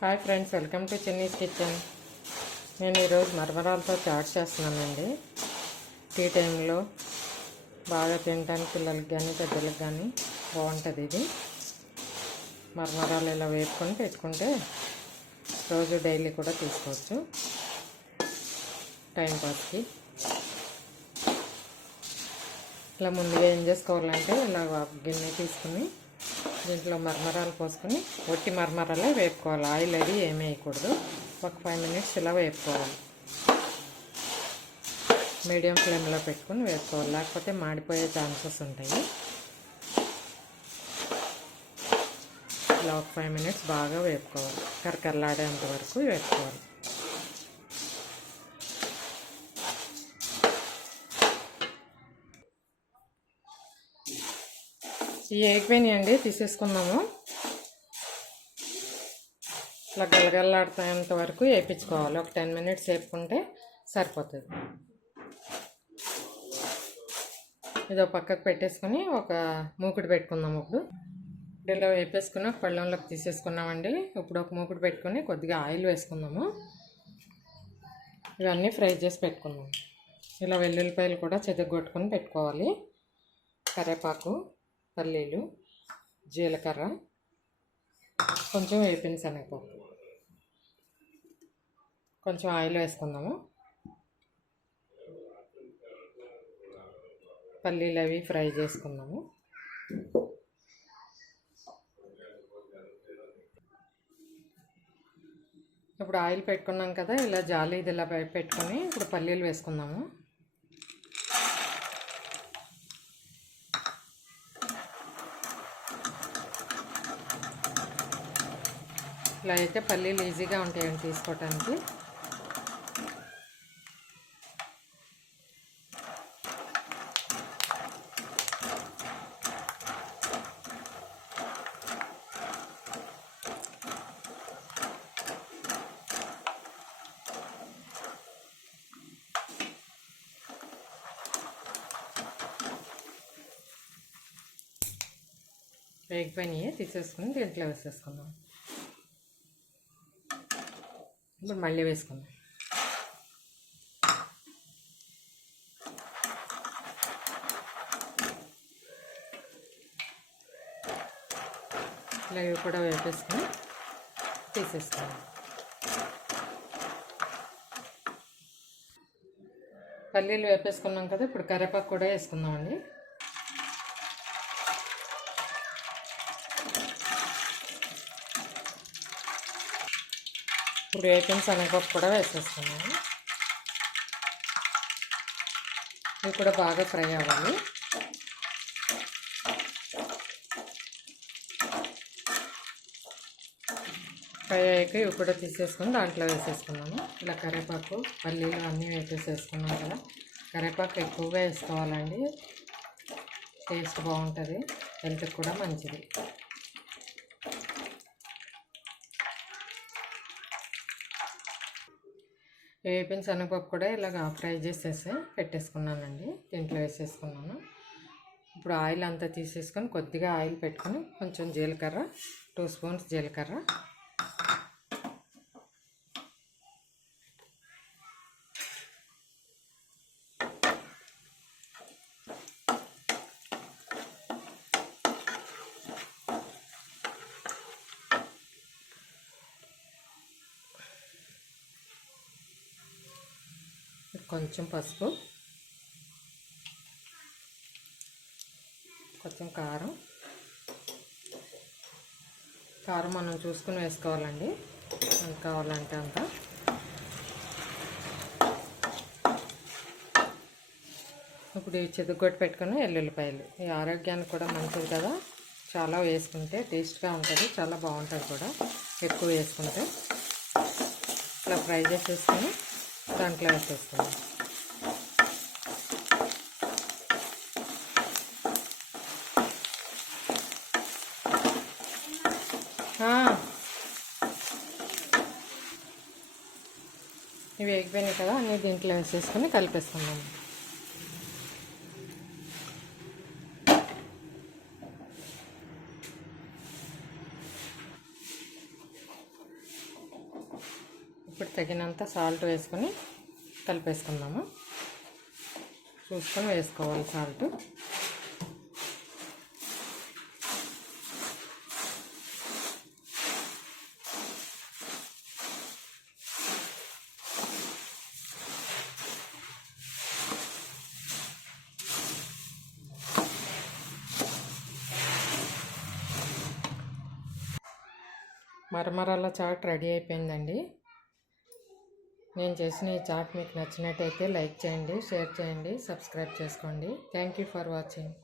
Hi friends, welcome to Chinni's kitchen. నేను ఈరోజు మరమరాలతో chat చేస్తున్నానండి. టీ టైంలో బాగా తినడానికి పిల్లలకి కానీ పెద్దలకు కానీ బాగుంటుంది. ఇది మరమరాలు ఇలా వేపుకొని పెట్టుకుంటే రోజు డైలీ కూడా తీసుకోవచ్చు టైంపాస్కి. ఇలా ముందుగా ఏం చేసుకోవాలంటే ఇలా గిన్నె తీసుకుని దీంట్లో మరమరాలు పోసుకొని ఒట్టి మరమరాలే వేపుకోవాలి. ఆయిల్ అది ఏమీ వేయకూడదు. ఒక 5 minutes ఇలా వేపుకోవాలి. మీడియం ఫ్లేమ్లో పెట్టుకుని వేపుకోవాలి, లేకపోతే మాడిపోయే ఛాన్సెస్ ఉంటాయి. ఇలా ఒక 5 minutes బాగా వేపుకోవాలి, కరకరలాడేంత వరకు వేపుకోవాలి. ఈ వేగిపోయినాయండి, తీసేసుకున్నాము. ఇట్లా గలగల్లాడేంత వరకు వేయించుకోవాలి. ఒక 10 minutes వేపుకుంటే సరిపోతుంది. ఇదో పక్కకు పెట్టేసుకొని ఒక మూకుడు పెట్టుకుందాం. ఇప్పుడు ఇలా వేపేసుకుని ఒక పళ్ళెంలోకి తీసేసుకున్నామండి. ఇప్పుడు ఒక మూకుడు పెట్టుకొని కొద్దిగా ఆయిల్ వేసుకుందాము. ఇవన్నీ ఫ్రై చేసి పెట్టుకుందాం. ఇలా వెల్లుల్లిపాయలు కూడా చెదగొట్టుకొని పెట్టుకోవాలి. కరివేపాకు, పల్లీలు, జీలకర్ర, కొంచెం వేపిన శనగపప్పు, కొంచెం ఆయిల్ వేసుకుందాము. పల్లీలు అవి ఫ్రై చేసుకుందాము. ఇప్పుడు ఆయిల్ పెట్టుకున్నాం కదా, ఇలా జాలి ఇది ఇలా పెట్టుకొని ఇప్పుడు పల్లీలు వేసుకుందాము. ఇలా అయితే పల్లీలు ఈజీగా ఉంటాయండి తీసుకోవటానికి. వేగిపోయినాయి, తీసేసుకుని దీంట్లో వేసేసుకుందాం. ఇప్పుడు మళ్ళీ వేసుకుందాం. ఇలా ఇవి కూడా వేపేసుకుని తీసేసుకుందాం. పల్లీలు వేపేసుకున్నాం కదా, ఇప్పుడు కరివేపాకు కూడా వేసుకుందామండి. ఇప్పుడు వేపిన శనగపప్పు కూడా వేసేసుకున్నాము. ఇవి కూడా బాగా ఫ్రై అవ్వాలి. ఫ్రై అయ్యాక ఇవి కూడా తీసేసుకొని దాంట్లో వేసేసుకున్నాము. ఇలా కరివేపాకు, పల్లీలు అన్నీ వేసేసుకున్నాం కదా. కరివేపాకు ఎక్కువగా వేసుకోవాలండి, టేస్ట్ బాగుంటుంది, హెల్త్కి కూడా మంచిది. వేపిన శనగపప్పు కూడా ఇలాగ ఫ్రై చేసేసి పెట్టేసుకున్నానండి. దీంట్లో వేసేసుకున్నాను. ఇప్పుడు ఆయిల్ అంతా తీసేసుకొని కొద్దిగా ఆయిల్ పెట్టుకొని కొంచెం జీలకర్ర, 2 స్పూన్స్ జీలకర్ర, కొంచెం పసుపు, కొంచెం కారం మనం చూసుకుని వేసుకోవాలండి, ఎంత కావాలంటే అంత. ఇప్పుడు ఇవి చెదుగొట్టి పెట్టుకుని వెల్లుల్లిపాయలు, ఈ ఆరోగ్యానికి కూడా మంచిది కదా, చాలా వేసుకుంటే టేస్ట్గా ఉంటుంది, చాలా బాగుంటుంది కూడా ఎక్కువ వేసుకుంటే. ఇట్లా ఫ్రై చేసేసుకొని దాంట్లో వేసేసుకుందాం. ఇవి వేగిపోయినాయి కదా, అన్నీ దీంట్లో వేసేసుకొని కలిపేసుకుందాం. ఇప్పుడు తగినంత సాల్ట్ వేసుకొని కలిపేసుకుందాము. చూసుకొని వేసుకోవాలి సాల్ట్. మరమరాల చాట్ రెడీ అయిపోయిందండి. నేను చేసిన ఈ చాట్ మీకు నచ్చినట్టయితే లైక్ చేయండి, షేర్ చేయండి, సబ్స్క్రైబ్ చేసుకోండి. Thank you for watching.